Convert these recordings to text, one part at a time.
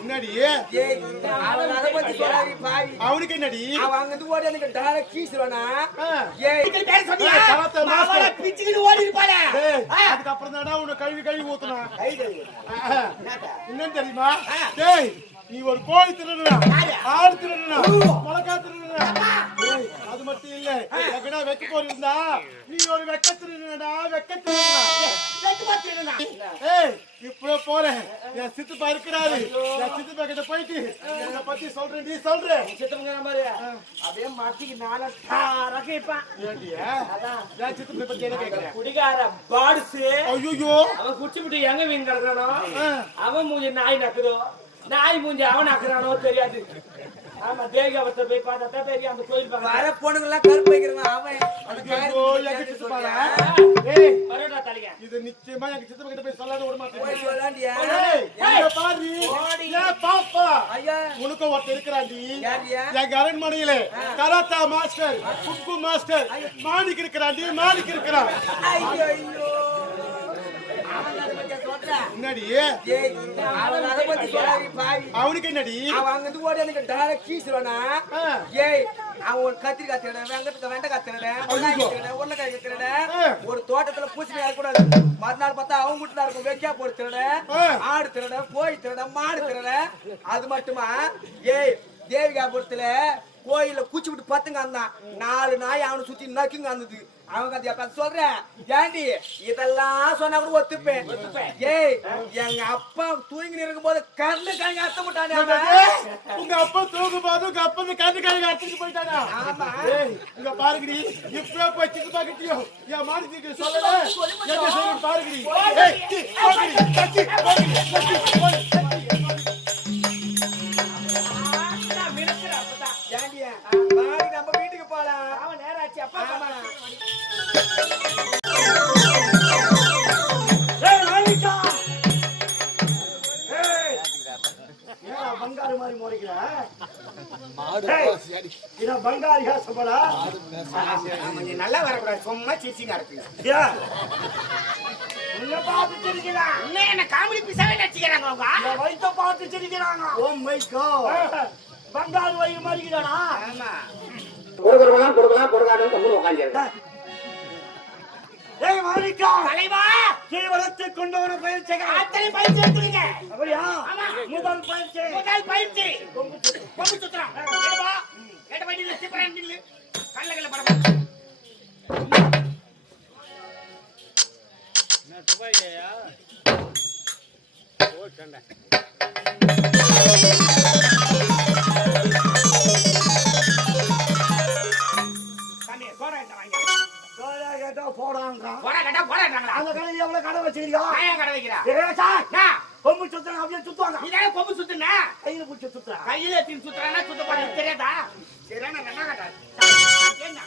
என்னடி அவன் அதை பத்தி சொல்லாதீ, பாவி. அவனுக்கு என்னடி அவன் அங்கிருந்து ஓடி எனக்கு direct கீசுவானா? ஏய், பேர் சொன்னியா? பிச்சுக்கிட்டு ஓடி இருப்பாளே. தானே கழுவி கழுவி ஊத்துனா. என்னன்னு தெரியுமா. டேய் நீ ஒரு கோழி திருடுனா? ஆடு திருடுனா மிளகா திருடுனா. அது மட்டும் இல்ல. எங்கடா வெக்க போயிருந்தா நீ ஒரு வெக்க திருடுனடா வெக்க திருடுனா. வெட்டு. ஏய் இப்போ போறேன் என் சித்தப்பா இருக்கிறாரு. என் சித்தப்பா கிட்ட போயிட்டு உன்னை பத்தி சொல்றேன் நீ சொல்றேன் சித்தப்பங்கிற மாதிரி, அப்படியே மாட்டிக்கு நாலா டாரா கேட்பான். ஏண்டியா? என் சித்தப்பா பத்தி என்ன கேக்குறேன் குடிகார பாடுசு. ஐயோ அவன் குடிச்சுட்டு எங்க வீண் கிடக்குறானோ? அவன் மூஞ்சி நாய் நக்குதோ? நாய் மூஞ்சி அவன் நக்குறானோ தெரியாது. ஆமா தேவி அவத்தை போய் பார்த்தா தான் தெரியும் அந்த கோயில் வர பொண்ணுங்கெல்லாம் கருப்பு வைக்கிறவன் அவன். அந்த பரோட்டா தலைங்க இது நிச்சயமா எங்க சித்தப்பா கிட்ட போய் சொல்லாத விட மாட்டேன். சொல்லாண்டியா? பாரு. ஏன் பாப்பா? ஐயா. உனக்கு ஒருத்தன் இருக்கிறான்டி. யாரியா? எங்க அரண்மனையில karate master, kung fu master, Manik இருக்கிறான்டி, Manik இருக்கிறான். ஐயோ என்னடி? அவனுக்கு என்னடி? அவன் அங்கிருந்து ஓடி எனக்கு டைரக்ட் கீசுவானா ஆ. ஏய் அவன் ஒரு கத்திரிக்காய் திருடன் வெங்கத்துக்கு வெண்டைக்காய் திருடன் உருளைக்காய் திருடன். ஒரு தோட்டத்துல பூசணி இருக்கக்கூடாது மறுநாள் பார்த்தா அவங்க வீட்டுல இருக்கும் வெக்கியா போடு திருடன். ஆடு திருடன் கோழி திருடன் மாடு திருடன் அது மட்டுமா ஏய் தேவிகாபுரத்துல கோயில குச்சி விட்டு பத்துங்க இருந்தான் நாலு நாய் அவனை சுத்தி நக்குங்க அவங்க சொல்றேன் ஏண்டி இதெல்லாம் சொன்னா கூட ஒத்துப்பேன் ஏய் எங்க அப்பா தூங்கி இருக்கும் போது கண்ணு கண்ணு அத்த விட்டானே. உங்க அப்பா தூங்கும்போது உங்க அப்பா கண்ணு கழுவி அடிச்சுட்டு போயிட்டானா? ஆமா. இங்க பாருங்கடி, இப்பவே போய் சித்தப்பா கிட்டயும், என் மாணிக்கிட்ட சொல்லல, என்ன செய்யணும் பாருங்கடி. இதான் பங்காரி ஹாசப்படா? நீ நல்லா வரக்கூடாது சும்மா சிரிச்சிங்க இருக்கு? உன்னை பார்த்து. இன்னும் என்ன காமெடி பீஸாவே நடிச்சுக்கிறாங்க அவங்க பார்த்து சிரிக்கிறாங்க. Oh my God. ஏய், பங்காரு வயிறு? ஆமா கொடுக்கலாம் கொடுக்கலாம் கொடுக்காதுன்னு கம்முன்னு உட்காந்துருக்கேன் ஏய், மாணிக்கா, தலைவா! தீவனத்தை கொண்டவன பயிற்சிகள். அத்தனை பயிற்சி எடுத்துருங்க அப்படியா? ஆமா. முதல் பயிற்சி. முதல் பயிற்சி. கொம்பு சுத்துறான் ஏடா ஏட்ட வண்டியில சிப்பரன் நில்லு கல்ல கல்ல படம் தம்பி, எவ்வளவு கடை வச்சிருக்கியா? நான் கடை வைக்கிறா? ஏய், சார், என்ன? கொம்பு சுத்துறாங்க, அப்படியே சுத்துவாங்க. நீ தானே கொம்பு சுத்துன? கையில பிடிச்சு சுத்துறாங்க. கையில எடுத்து சுத்துறானா, சுத்த போறது தெரியாதா? சரியான ரெண்டா கட்டா. என்ன?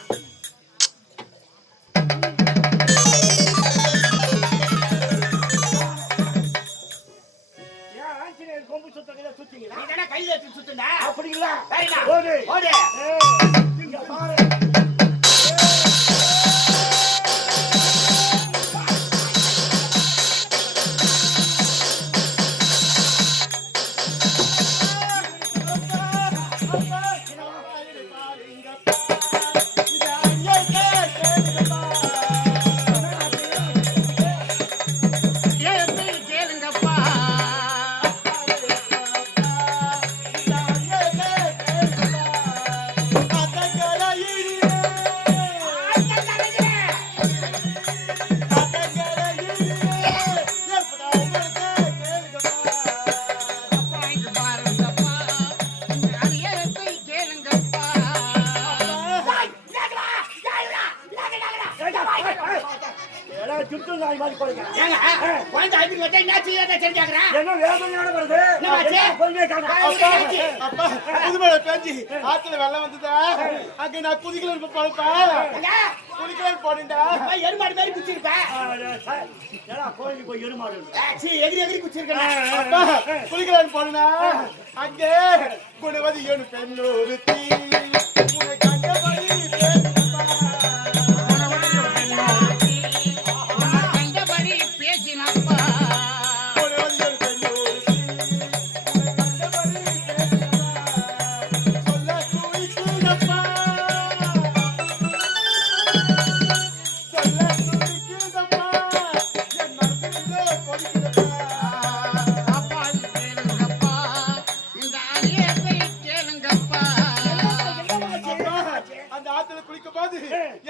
கொம்பு சுத்த கையில சுத்தீங்களா? நீ தானே கையில சுத்துன? அப்படி இல்ல. ஓடு. ஓடு. இங்க பாரு. சுத்து நாய் மாதிரி போறீங்க. ஏங்க, குழந்தை அழுது வச்சா என்ன செய்யறதை தெரிஞ்சாக்குறேன்? என்ன வருது? அப்பா, புதுமழை பெஞ்சு ஆத்துல வெள்ளம் வந்ததா? அங்க நான் குதிக்கலன்னு பழப்பா? அங்க, குதிக்கலன்னு போனேன்டா அப்பா, எருமாடு மாதிரி குச்சிருப்பேன். சார், ஏடா, கோயிலுக்கு போய் எருமாடு ஆ, சீ, எகிரி எகிரி குச்சிருக்கேன். அப்பா குளிக்கலான்னு போனா அங்கே குணவதி ஏழு பெண்ணொரு தீ Baba.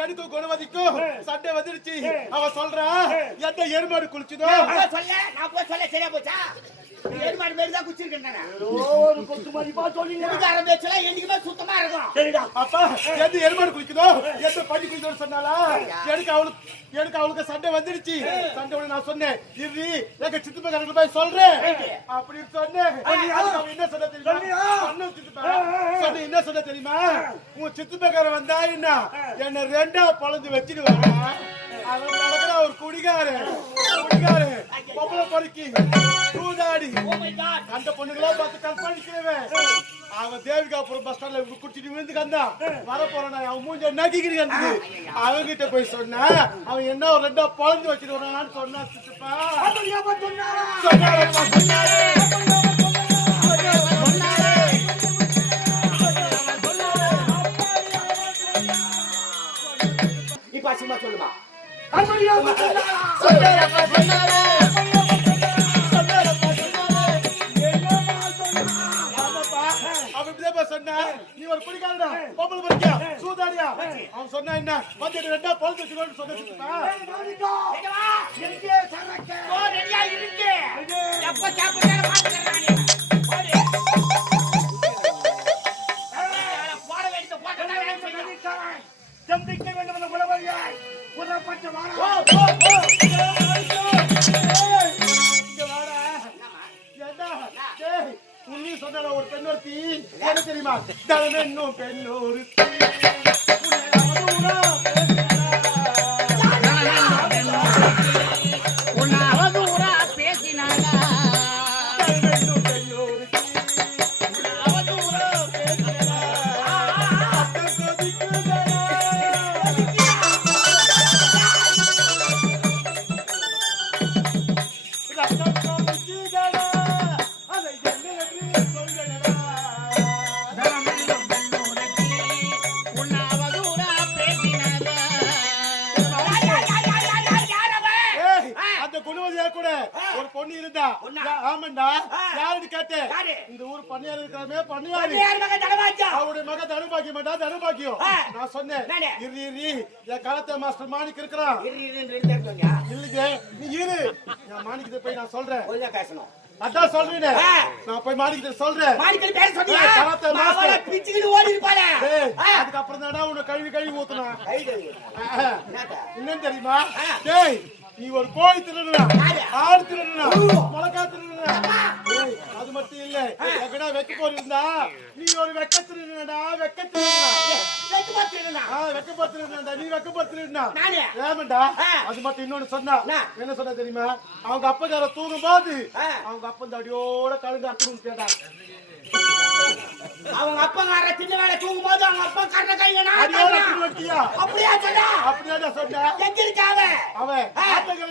எனக்கு குணவதிக்கும் சண்டை வந்துருச்சு. அவ சொல்றா எந்த எருமாடு குளிச்சுதோ? சொல்ல நான் போய் சொல்ல சரியா போச்சா? எருமாடு மாதிரி தான் குச்சிருக்கேன் ஒரு கொத்து மதிப்பா சொன்னீங்க குடிகாரன் பேச்செல்லாம் என்னைக்குமே சுத்தமா இருக்கும். சரிடா அப்பா எந்த எருமாடு குளிக்குதோ? எந்த பள்ளி குளிக்குதோ சொன்னாலா எனக்கு அவளுக்கு எனக்கு அவளுக்கு சண்டை வந்துடுச்சு சண்டை நான் சொன்னேன். இரு எங்க சித்தப்பக்காரங்க போய் சொல்றேன். அப்படின்னு சொன்னேன். என்ன சொன்ன தெரியுமா? சொன்ன சித்தப்பா. என்ன சொன்ன தெரியுமா? உன் சித்தப்பக்காரன் வந்தா என்ன? என்ன ரெண்டா பழந்து நடக்கிற ஒரு குடிகாரன். குடிகாரன். பொம்பளை பொறுக்கி. தூதாடி. Oh my அந்த பொண்ணுங்களா பார்த்து கற்பழிக்கிறவன் அவன் தேவிகாபுரம் பஸ் ஸ்டாண்ட்ல குடிச்சிட்டு விழுந்து கந்தா வர போறான் அவன் மூஞ்ச நக்கிக்கிறீங்க அவங்க கிட்ட போய் சொன்ன அவன் என்ன ஒரு ரெண்டா பொழந்து வச்சிட்டு வரான்னு சொன்னா சித்தப்பா. சொன்னாரப்பா, சொன்னாரு. இப்ப அசிங்கமா சொல்லுமா? சொன்னாரப்பா, சொன்னாரு. சொன்னாரப்பா, நீ ஒரு குடிகாரனா, பொம்பளை பொறுக்கியா, சூதாடியா? அவன் சொன்னா என்ன வந்து ரெண்டா பொழந்து சொன்ன உன்னை சொன்ன ஒரு பெண் ஒருத்தி என்ன தெரியுமா? தனமென்னும் பெண் ஆமாண்டா. யாருன்னு கேட்டேன்? இந்த ஊர் பண்ணையார் இருக்கிறமே பண்ணையாரு. அவருடைய மக தனுபாக்கியம் மாட்டா தனுபாக்கியம். நான் சொன்னேன். இரு இரு. என் காலத்தை மாஸ்டர் மாணிக் இருக்கிறான். இல்லைங்க. நீ இரு. நான் மாணிக்கத்தை போய் நான் சொல்றேன். பேசணும். அதான் சொல்றேன். நான் போய் மாணிக்கத்தை சொல்றேன். மாணிக்கல் பேர மாஸ்டர். பிச்சுக்கிட்டு ஓடி இருப்பாளே டேய், ஆ. அதுக்கப்புறம் தானே கழுவி கழுவி ஊத்துனா? என்னன்னு தெரியுமா. டேய் நீ ஒரு கோழி திருடுறா யாரு? ஆடு திருடுறா மிளகா அது மட்டும் இல்ல. எங்கடா வெக்க நீ ஒரு வெக்க திருடுறா வெக்க திருடுறா வெச்சு பார்த்துருந்தா. ஆ வெக்க பத்திருந்தா நீ வெக்க பத்திருந்தா? ஏமாண்டா. அது மட்டும் இன்னொன்னு சொன்னா என்ன? சொன்ன தெரியுமா? அவங்க அப்பக்கார தூங்கும் போது. அவங்க அப்பன் தடியோட கழுந்து அக்கணும் கேட்டா. அவங்க அப்பங்கார சின்ன வேலை தூங்கும் போது அவங்க அப்பா கண்ண கையில அப்படியா சொன்னா? அப்படியாடா சொன்ன? எங்க இருக்காவ அவன்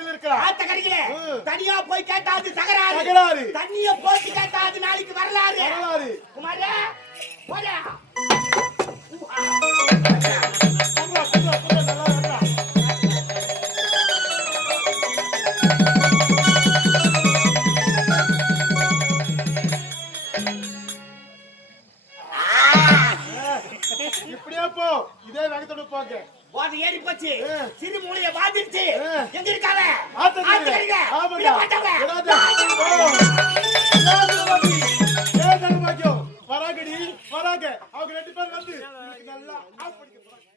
இருக்கிறா ஆத்த கடிக்கல ம். தனியா போய் கேட்டா அது தகராறு. தண்ணிய போட்டு கேட்டா அது நாளைக்கு வரலாறு. வரலாறு. குமாரே போடா. இப்படியே போ. இதே வேகத்தோட போங்க. போது ஏறி போச்சு. சிறு மூளைய பாதிருச்சு. எங்க. ஆத்தங்கரையில. ஆமாண்டா. விட வராங்கடி, வராங்க. அவங்க ரெண்டு பேரும் வந்து நல்லா பண்ணிக்க போறாங்க.